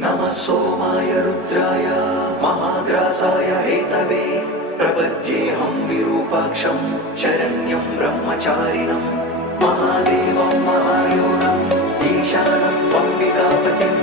नमः सोमाय रुद्राय महाग्रासाय हेतवे प्रपद्येऽहं विरूपाक्षं शरण्यं ब्रह्मचारिणं महादेवं महायोगम् ईशानं त्वम्बिकापतिम्